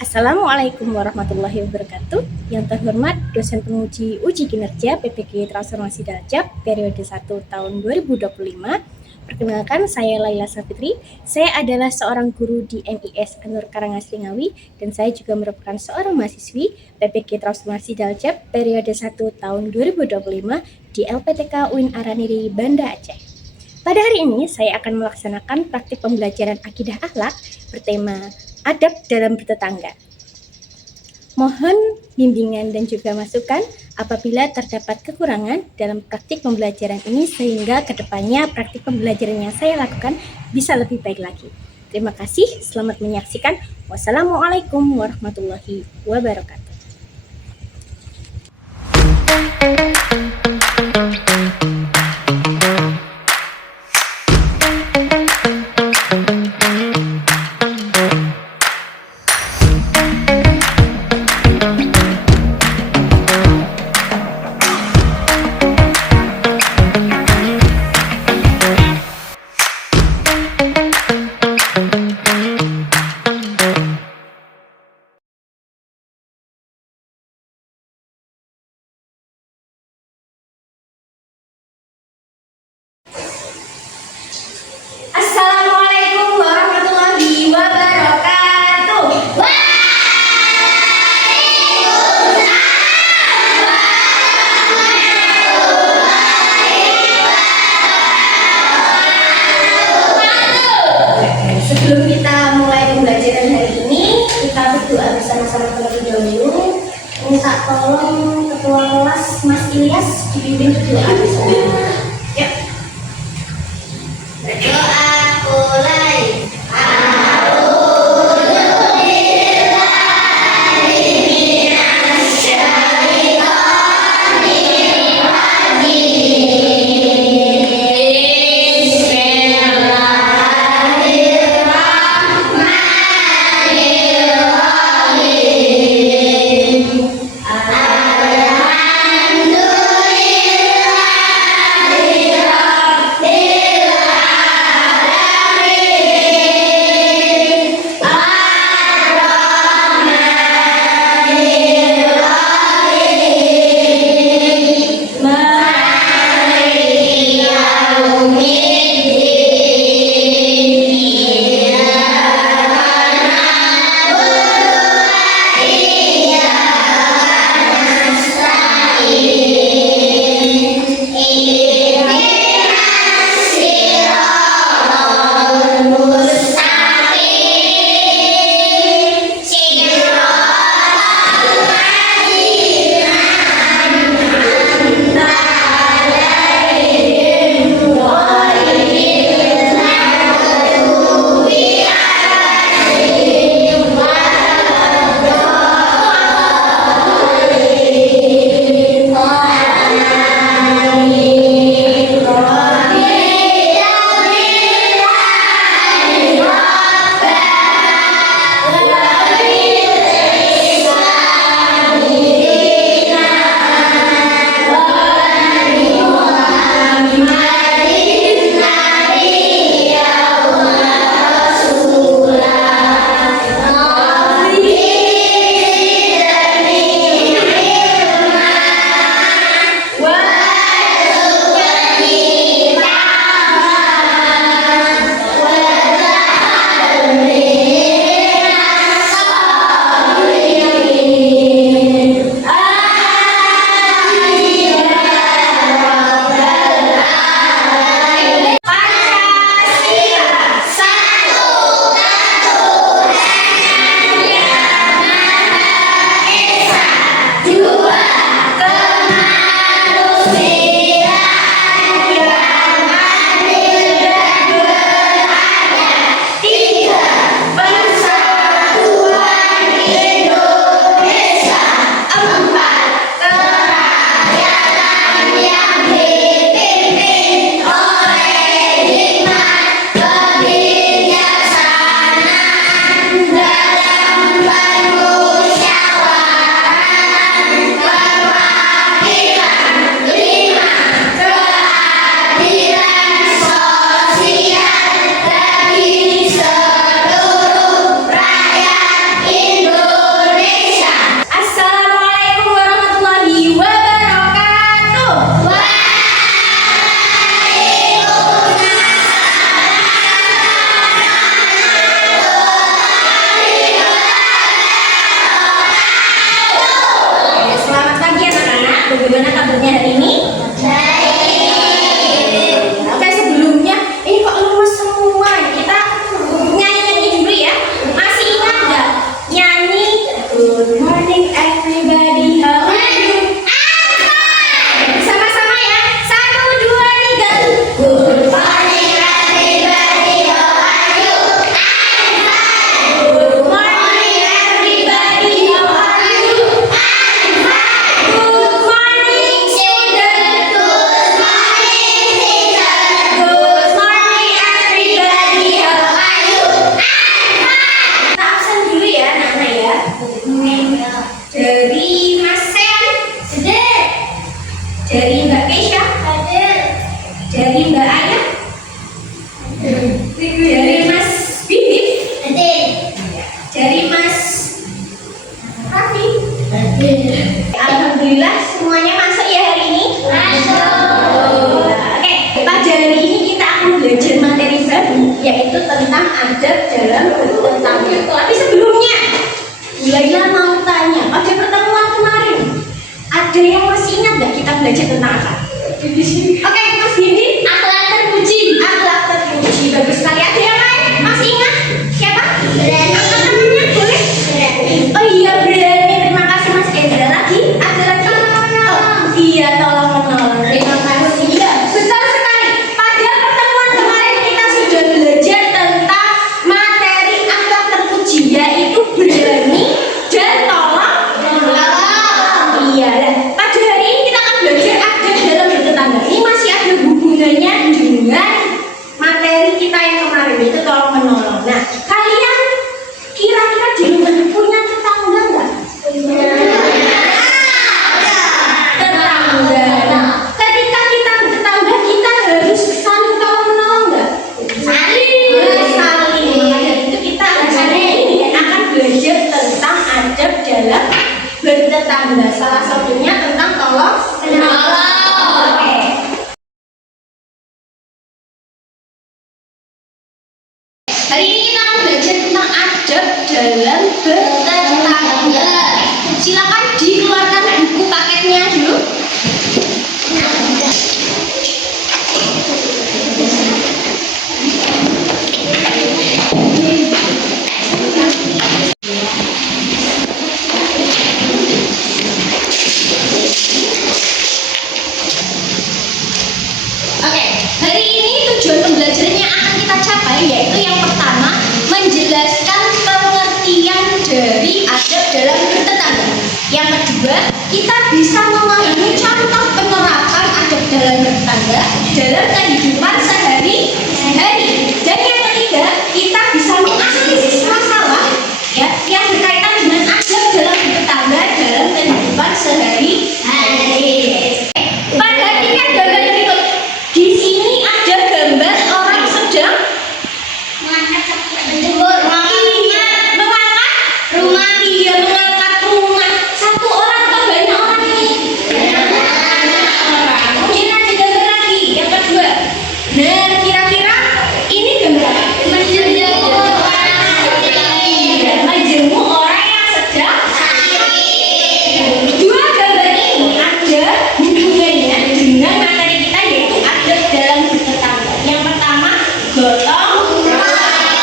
Assalamualaikum warahmatullahi wabarakatuh. Yang terhormat dosen penguji uji kinerja PPG Transformasi Daljab periode 1 tahun 2025. Perkenalkan, saya Laila Safitri. Saya adalah seorang guru di MIS Anur Karangasri Ngawi dan saya juga merupakan seorang mahasiswi PPG Transformasi Daljab periode 1 tahun 2025 di LPTK UIN Araniri, Banda Aceh. Pada hari ini saya akan melaksanakan praktik pembelajaran akidah akhlak bertema adab dalam bertetangga. Mohon bimbingan dan juga masukan apabila terdapat kekurangan dalam praktik pembelajaran ini sehingga kedepannya praktik pembelajaran yang saya lakukan bisa lebih baik lagi. Terima kasih, selamat menyaksikan. Wassalamualaikum warahmatullahi wabarakatuh. Assalamualaikum warahmatullahi wabarakatuh. Sebelum kita mulai pembelajaran hari ini, kita berdoa bersama-sama terlebih dahulu. Minta tolong ketua kelas Mas Ilyas dibimbing berdoa bersama. Yuk. Berdoa mulai. Alhamdulillah semuanya masuk ya hari ini? Masuk. Oke, pada hari ini kita akan belajar materi baru, yaitu tentang adab dalam bertetangga. Tapi sebelumnya, Laila mau tanya, pada pertemuan kemarin, ada yang masih ingat nggak kita belajar tentang apa? Oke, Mas Dindi, akhlak terpuji. Akhlak terpuji, bagus sekali. Ada yang lain? Masih ingat? Siapa? Berani. Apa namanya? Boleh? Berani. Oh iya, Berani. Terima kasih Mas Endra. Lagi? Ada lagi? Oh, iya, tolong menolong. Terima kasih. Iya, betul sekali. Pada pertemuan kemarin kita sudah belajar tentang materi akhlak terpuji, yaitu berani dan tolong menolong. Iya, dan pada hari ini kita akan belajar adab dalam bertetangga. Ini masih ada hubungannya dengan materi kita yang kemarin, itu tolong menolong. Nah, kalian kira-kira di rumah punya tetangga nggak? Tetangga. Nah, ketika kita bertetangga, kita harus saling tolong menolong nggak? Saling. Makanya itu kita hari ini akan belajar tentang adab dalam bertetangga. Salah satunya tentang tolong menolong. Oke. Hari ini kita akan belajar tentang adab dalam bertetangga. Silakan dikeluarkan buku paketnya dulu. Oke, hari ini tujuan pembelajarannya akan kita capai, yaitu yang pertama, menjelaskan pengertian dari adab dalam bertetangga. Yang kedua, kita bisa memahami contoh penerapan adab dalam bertetangga dalam kehidupan sehari-hari. Dan yang ketiga, kita bisa menganalisis masalah yang berkaitan dengan adab dalam bertetangga dalam kehidupan sehari-hari. Perhatikan gambar berikut. Di sini ada gambar orang sedang mengangkat rumah. Iya, mengangkat rumah. Satu orang atau banyak orang ini? Banyak orang. Mungkin ada gambar lagi yang kedua. Nah, kira-kira ini gambar apa? Menjemur orang sedang. Iya, menjemur orang yang sedang sakit. Dua gambar ini ada hubungannya dengan materi kita, yaitu adab dalam bertetangga. Yang pertama, gotong royong.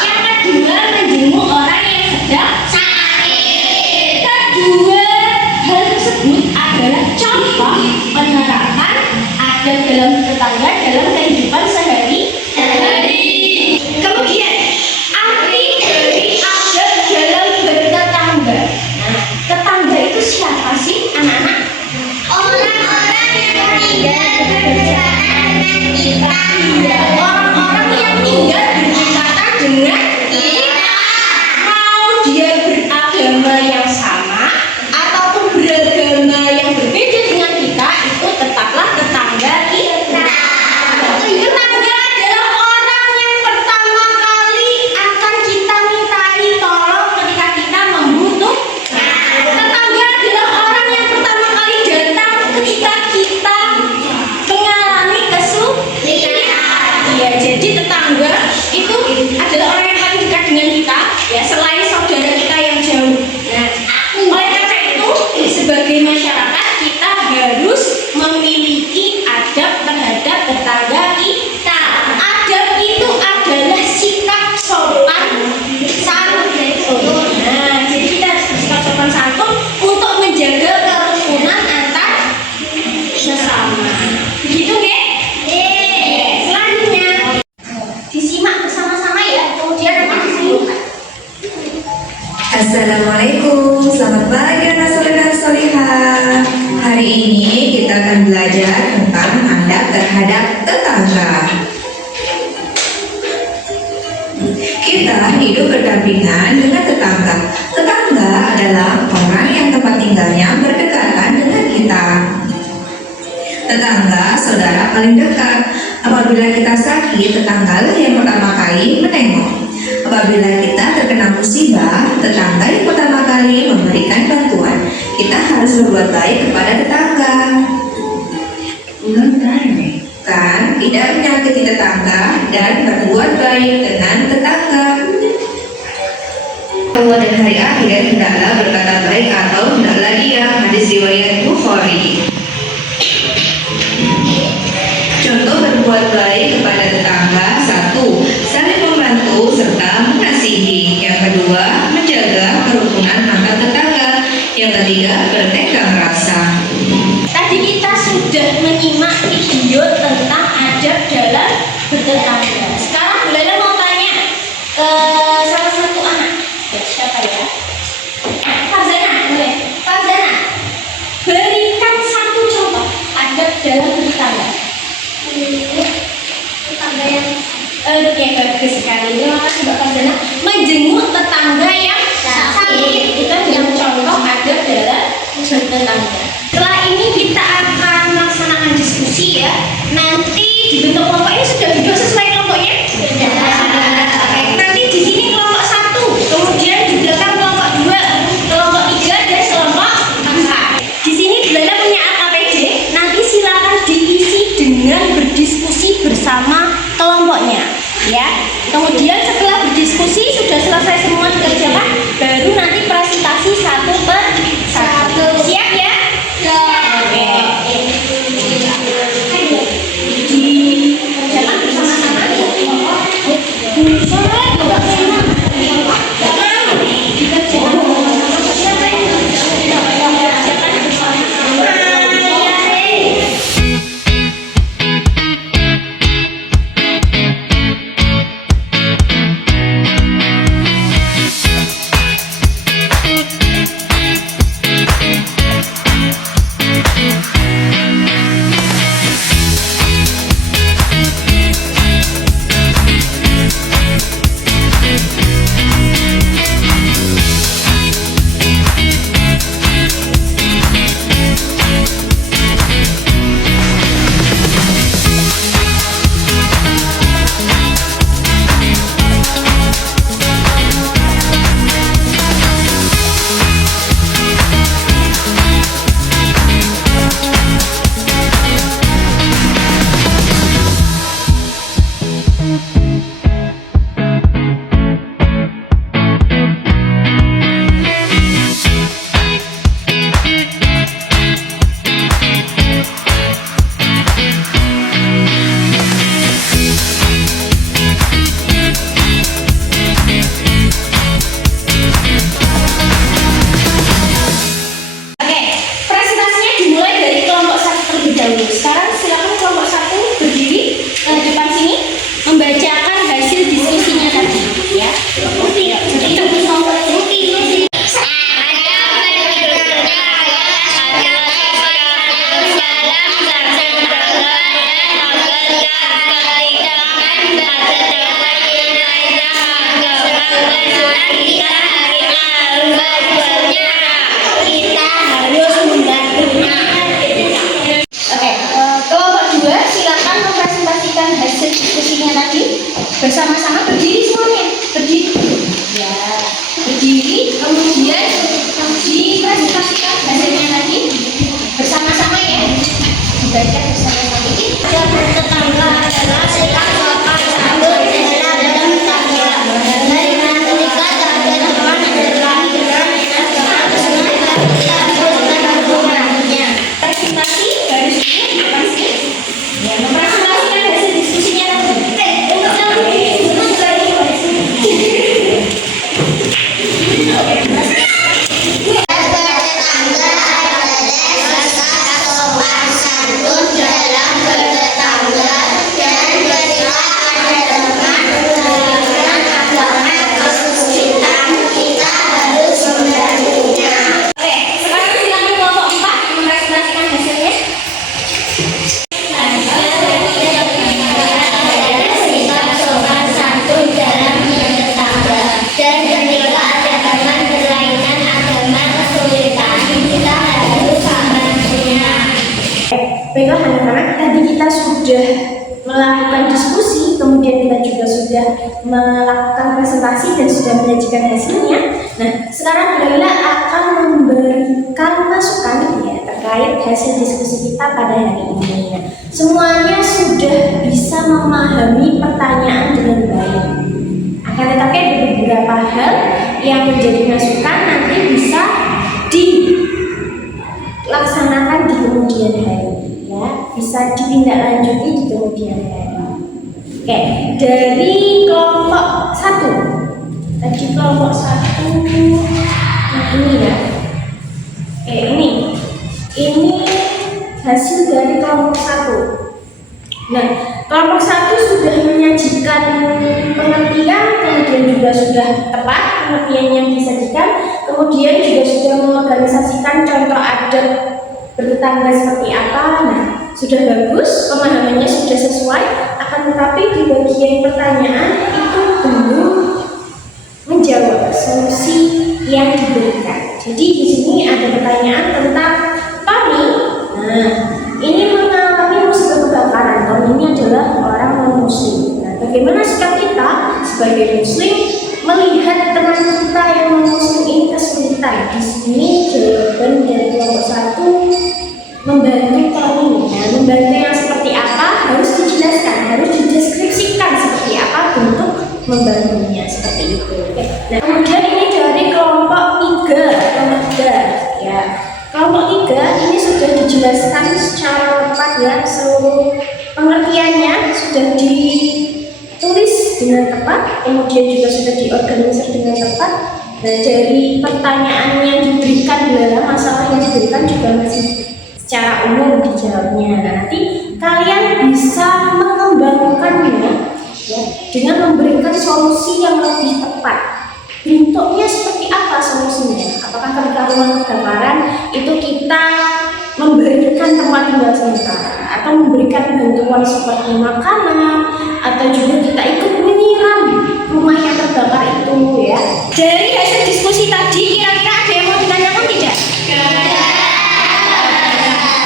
Yang kedua, menjemur orang yang sedang sakit. Kedua, hal tersebut adalah contoh penerapan adab dalam bertetangga dalam kehidupan sehari-hari. Kemudian, arti dari adab dalam bertetangga. Nah, tetangga itu siapa sih, anak-anak? Orang-orang yang tinggal berdekatan dengan kita. Iya, orang-orang yang tinggal berdekatan dengan kita. Mau dia beragama yang sama ataupun beragama yang berbeda dengan kita, itu tetaplah tetangga kita. Tetangga adalah orang yang pertama kali akan kita mintai tolong ketika kita membutuhkan. Tetangga adalah orang yang pertama kali datang ketika kita mengalami kesulitan. Ya, jadi tetangga itu adalah orang yang paling dekat dengan kita, ya, selain saudara kita yang jauh. Nah, oleh karena itu, sebagai masyarakat kita harus memiliki adab terhadap tetangga kita. Adab itu adalah sikap sopan santun. Nah, jadi kita harus bersikap sopan santun untuk menjaga kerukunan antar sesama. Begitu, nggih? Selanjutnya disimak bersama-sama ya. Kemudian nanti disimak. Assalamualaikum, selamat pagi anak soleh dan solihah. Hari ini kita akan belajar tentang adab terhadap tetangga. Kita hidup berdampingan dengan tetangga. Tetangga adalah orang yang tempat tinggalnya berdekatan dengan kita. Tetangga, saudara paling dekat. Apabila kita sakit, tetanggalah yang pertama kali menengok. Apabila kita terkena musibah, tetangga yang pertama kali memberikan bantuan. kita harus berbuat baik kepada tetangga. Kan tidak menyakiti tetangga dan berbuat baik dengan tetangga. Pada hari akhir hendaklah berkata baik atau hendaklah diam. Hadis riwayat Bukhari. Contoh berbuat baik kepada tetangga: 1. Saling membantu serta mengasihi. Yang kedua, menjaga kerukunan antar tetangga. Yang ketiga, bertenggang rasa. Tadi kita sudah menyimak video tentang adab dalam bertetangga. Sekarang Bu Laila mau tanya ke salah satu anak. Ya, siapa ya? Farzana, boleh. Farzana, berikan satu contoh adab dalam bertetangga. Tetangga yang oke, bagus sekali. Terima kasih Mbak Farzana. Menjenguk tetangga yang sakit itu yang contoh adab dalam bertetangga. Setelah ini kita akan melaksanakan diskusi ya. Nanti dibentuk kelompok ini sudah sesuai kelompoknya? Sudah. Nanti di sini kelompok 1, kemudian di belakang kelompok 2, kelompok 3 dan kelompok 4. Di sini Belanda punya AKPD. Nanti silakan diisi dengan berdiskusi bersama kelompoknya, ya. Kemudian setelah berdiskusi sudah selesai semua dikerjakan, baru nanti presentasi 1 per 1. Siap ya? Sekarang silakan kelompok 1 berdiri depan sini membacakan hasil diskusinya tadi, ya. Bersama-sama berdiri semuanya, berdiri, ya, berdiri, kemudian dipresentasikan hasilnya tadi bersama-sama ya, dibaca bersama-sama. Tetangga adalah sikap sopan santun dalam tetangga. Dengan ketika tak ada teman berkaitan kita harus hubungannya. Presentasi baru sini, ya, mempresentasikan hasil diskusinya tadi. Baiklah anak-anak, tadi kita sudah melakukan diskusi, kemudian kita juga sudah melakukan presentasi dan sudah menyajikan hasilnya. Nah, sekarang Bu Laila akan memberikan masukan ya terkait hasil diskusi kita pada hari ini. Nah, semuanya sudah bisa memahami pertanyaan dengan baik. Akan tetapi ada beberapa hal yang menjadi masukan nanti bisa dilaksanakan di kemudian hari, ya, bisa ditindaklanjuti di kemudian hari. Oke, dari kelompok 1. Tadi kelompok 1 ini ya. Oke, ini hasil dari kelompok 1. Nah, kelompok 1 sudah menyajikan pengertian, kemudian juga sudah tepat pengertian yang disajikan, kemudian juga sudah mengorganisasikan contoh adat bertetangga seperti apa. Nah, sudah bagus, pemahamannya sudah sesuai, akan tetapi di bagian pertanyaan itu belum menjawab solusi yang diberikan. Jadi di sini ada pertanyaan tentang Tony. Nah, ini mengalami musibah kebakaran. Tony ini adalah orang non-muslim. Nah, bagaimana sikap kita sebagai muslim melihat teman kita yang non-muslim ini kesulitan? Di sini jawaban dari kelompok 1 membantu Tony. Nah, membantu yang seperti apa harus dijelaskan, harus dideskripsikan seperti apa bentuk membantunya, seperti itu. Oke. Nah, kemudian ini dari kelompok 3, ya. Kelompok 3 ini sudah dijelaskan secara lengkap ya, seluruh pengertiannya sudah ditulis dengan tepat, kemudian juga sudah diorganisir dengan tepat. Nah, dari pertanyaan yang diberikan dalam masalah yang diberikan juga masih secara umum dijawabnya. Nah, nanti kalian bisa mengembangkannya ya, dengan memberikan solusi yang lebih tepat. Bentuknya seperti apa solusinya? Apakah ketika rumah kebakaran itu kita memberikan tempat tinggal sementara, atau memberikan bantuan seperti makanan, atau juga kita ikut menyiram rumah yang terbakar itu ya. Dari hasil diskusi tadi kira-kira ada yang mau ditanyakan tidak?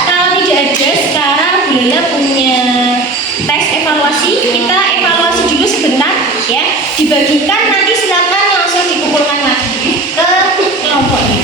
Kalau tidak ada, sekarang Bella punya tes evaluasi. Kita evaluasi dulu sebentar ya, dibagikan, nanti silakan langsung dikumpulkan lagi ke kelompoknya.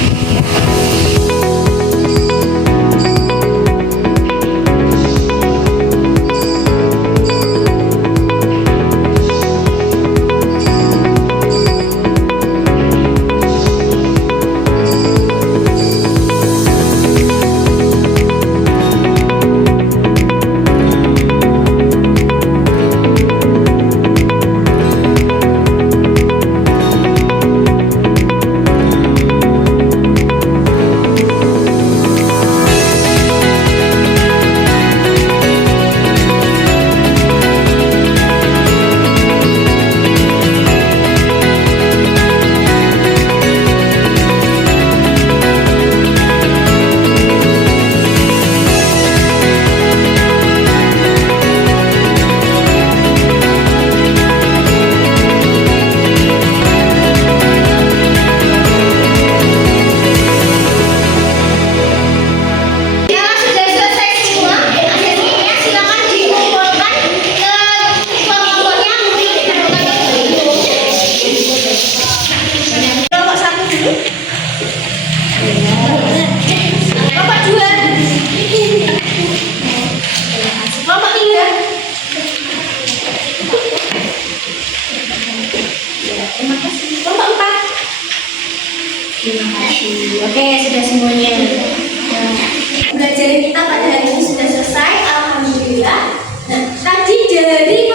Oke, sudah semuanya. Belajar kita pada hari ini sudah selesai, alhamdulillah. Nah, tadi dari